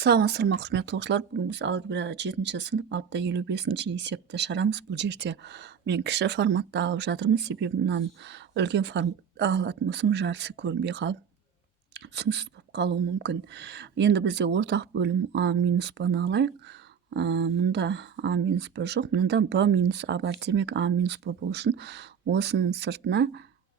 Саламатсыздар ма, құрметті оқушылар. Бүгін біз алгебра 7-ші сынып алыпта 55-ші есепті шығарамыз. Бұл жерде мен кіші форматта алып жатырмын, себебі мынаны үлкен форматта алатын болсам жарысы көрінбей қалып түсініксіз болып қалуы мүмкін. Енді бізде ортақ бөлім а минус б-ны алайық. Мұнда а минус б жоқ, мұнда б минус а бар. Демек а минус б болу үшін осының сыртына,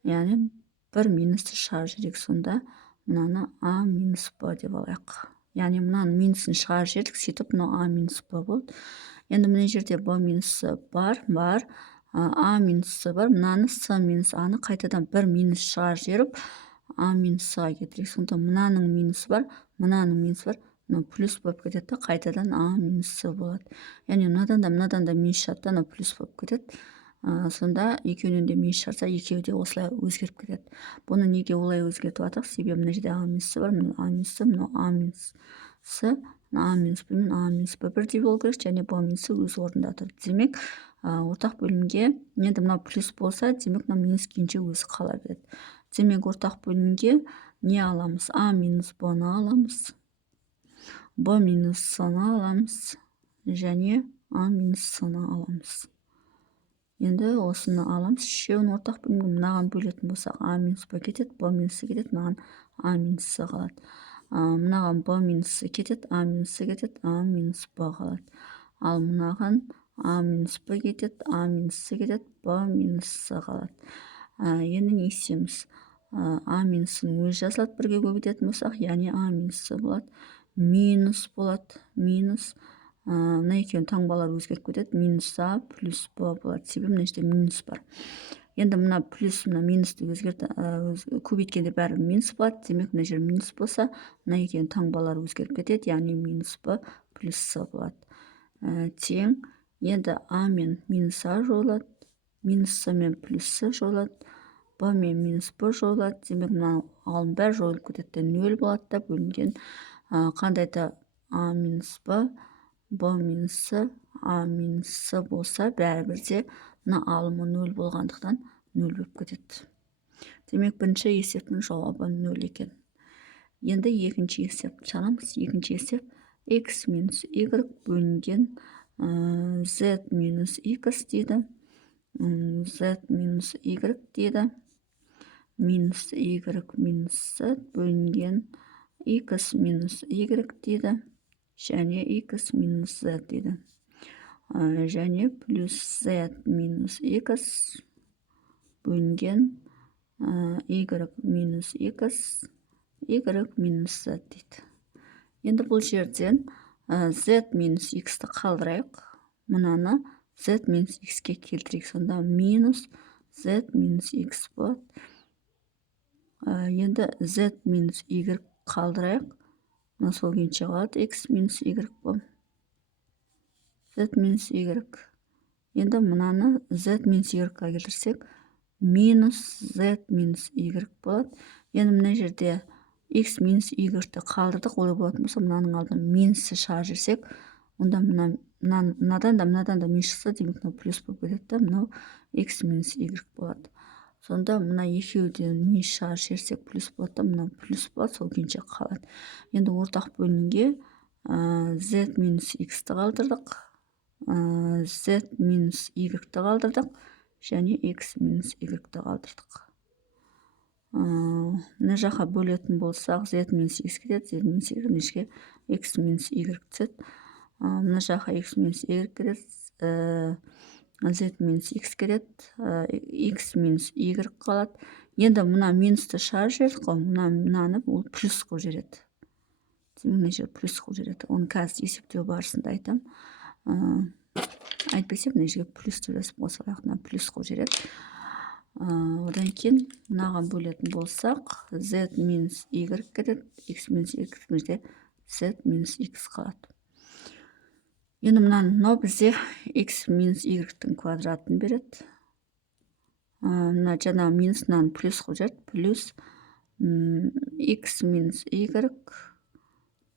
яғни бір минусты шығарып жіберейік. Сонда мынаны а минус б деп алайық. Яғни мынаның минусын шығарып жібердік, сөйтіп мынау а минус б болды. Енді мына жерде б минусы бар, а минусы бар. Мынаны с минус аны қайтадан бір минус шығарып жіберіп, а минус с-ға кетірейік. Сонда мынаның минусы бар, мынаның минусы бар. Мынау плюс болып кетеді, қайтадан а минус с болады. Яғни мынадан да минус шығады, мынау плюс болып кетеді. Сонда екеуінен де минус шығарса, екеуі де осылай өзгеріп кетеді. Бұны неге олай өзгертіп жатырмық? Себебі мына жерде а минус бар, мынау а минус с, мынау а минус с, а минус б мен а минус б бірдей болу керек, және б минус өз орнында тұр. Демек, ортақ бөлімге енді мынау плюс болса, демек мынау минус күйінше өзі қала береді. Демек, ортақ бөлімге не аламыз? А минус б-ны аламыз, б минус с-ны аламыз, және а минус с-ны аламыз. Енді осыны аламыз. Үшеуін ортақ бөлімге мынаған бөлетін болсақ, а минус б кетеді, б минус с кетеді, мынаған а минус с қалады. Мынаған б минус с кетеді, а минус с кетеді, а минус б қалады. Ал мынаған а минус б кетеді, а минус с кетеді, б минус с қалады. Енді не істейміз? А минусын өзі жазылады, бірге көбейтетін болсақ, яғни а минус с болады, минус болады, минус. Мына екеуін таңбалар өзгеріп кетеді, минус а плюс б болады. Себебі мына жерде минус бар. Енді мына плюс, мына минусты көбейткенде бәрі минус болады. Демек, мына жер минус болса, мына екеуін таңбалар өзгеріп кетеді, яғни минус б плюс с болады. Тең. Енді а мен минус а жойылады, минус с мен плюс с жойылады, б мен минус б жойылады. Демек, мына алым бәрі жойылып кетеді, 0 болады да бөлінген. Қандай да а минус б, б минус с, а минус с болса, бәрібірде мына алымы 0 болғандықтан 0 болып кетеді. Демек, бірінші есептің жауабы 0 екен. Енді екінші есеп шығарамыз. Екінші есеп x минус y бөлінген z минус x дейді. Z минус y дейді. Минус y минус z бөлінген x минус y дейді. Және x минус z дейді. Және плюс z минус x бөлінген y минус x, y минус z дейді. Енді бұл жерден z минус x-ті қалдырайық. Мынаны z минус x-ке келтірейік. Сонда минус z минус x болады. Енді z минус y қалдырайық. Мына сол күйінше қалады, x минус y болады. Z минус y. Енді мынаны z минус y-ға келтірсек, минус z минус y болады. Енді мына жерде x минус y-ті қалдырдық, олай болатын болса, мынаның алдына минусты шығарып жіберсек, онда мынадан да минус шықса, демек мынау плюс болып кетеді, мынау x минус y болады. Сонда мына екеуден минус шығарып жіберсек плюс болады, мынау плюс болады, сол күйінше қалады. Енді ортақ бөлімге z минус x-ті қалдырдық, z минус y-ті қалдырдық, және x минус y-ті қалдырдық. Мына жаққа бөлетін болсақ, z минус x кетеді, z минус y-ге x минус y түседі. Мына жаққа x минус y кетеді, z минус x кетеді, x минус y қалады. Енді мына минусты шығарып жібердік қой, мынаны ол плюс қылып жібереді. Мына жер плюс қылып жібереді. Оны қазір есептеу барысында айтам. Айтпесе, мына жерге плюс деп жазып қосып аяқына плюс қылып жібереді. Одан кейін мынаған бөлетін болсақ, z минус y кетеді, x минус y кетеді, z минус x қалады. Енді мынау бізде x минус y-тің квадратын береді. Мына жаңа минус мынаны плюс қылып жібереді, плюс x минус y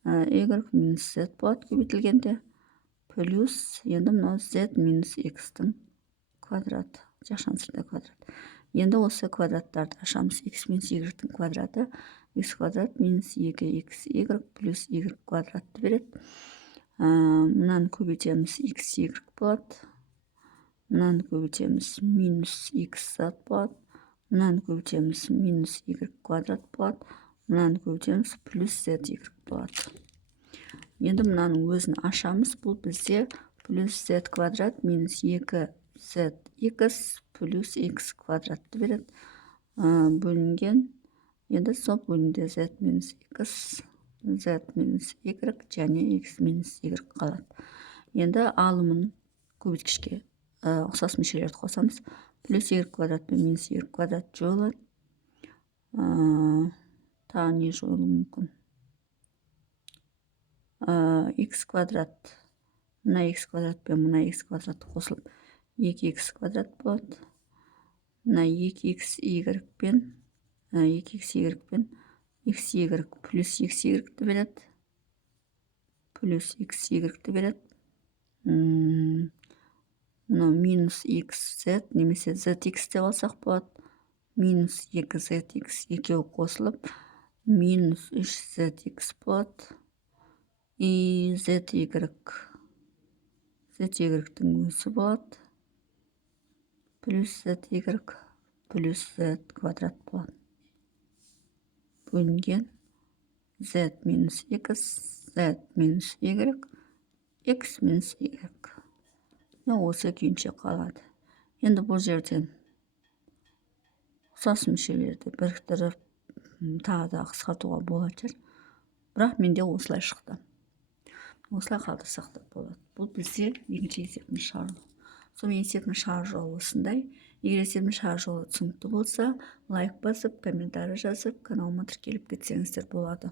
минус z болады көбейтілгенде, плюс енді мынау z минус x-тің квадраты, жақшаның сыртында квадрат. Енді осы квадраттарды ашамыз. X минус y-тің квадраты x квадрат минус 2xy плюс y квадратты береді. Мынаны көбейтеміз, xy болады. Мынаны көбейтеміз, минус x зат болады. Мынаны көбейтеміз, минус y квадрат болады. Мынаны көбейтеміз, плюс zy болады. Енді мынаның өзін ашамыз. Бұл бізде плюс z квадрат минус 2zx плюс x квадратты береді. Бөлінген. Енді сол бөлінде z минус x, z минус y және x минус y қалады. Енді алымын көбейткішке ұқсас мүшелерді қосамыз. Плюс y квадрат пен минус y квадрат жойылады. Тағы не жойылуы мүмкін? X квадрат. Мына x квадрат пен мына x квадрат қосылып 2x квадрат болады. Мына 2xy пен 2xy пен xy плюс xy береді. Плюс xy береді. Минус xz немесе zx деп алсақ болады. Минус 2zx екеуі қосылып минус 3zx болады. И zy-дің өзі болады. Плюс zy плюс z квадрат болады. Бөлінген z минус x, z минус y, x минус y. Осы күйінше қалады. Енді бұл жерден ұқсас мүшелерді біріктіріп, тағы да қысқартуға болады. Бірақ менде осылай шықты. Осылай қалдырсақ та болады. Бұл бізде екінші есептің шығару. Сонымен есептің шығару жолы осындай. Егер есептің шығару жолы түсінікті болса, лайк басып, комментарий жазып, каналыма тіркеліп кетсеңіздер болады.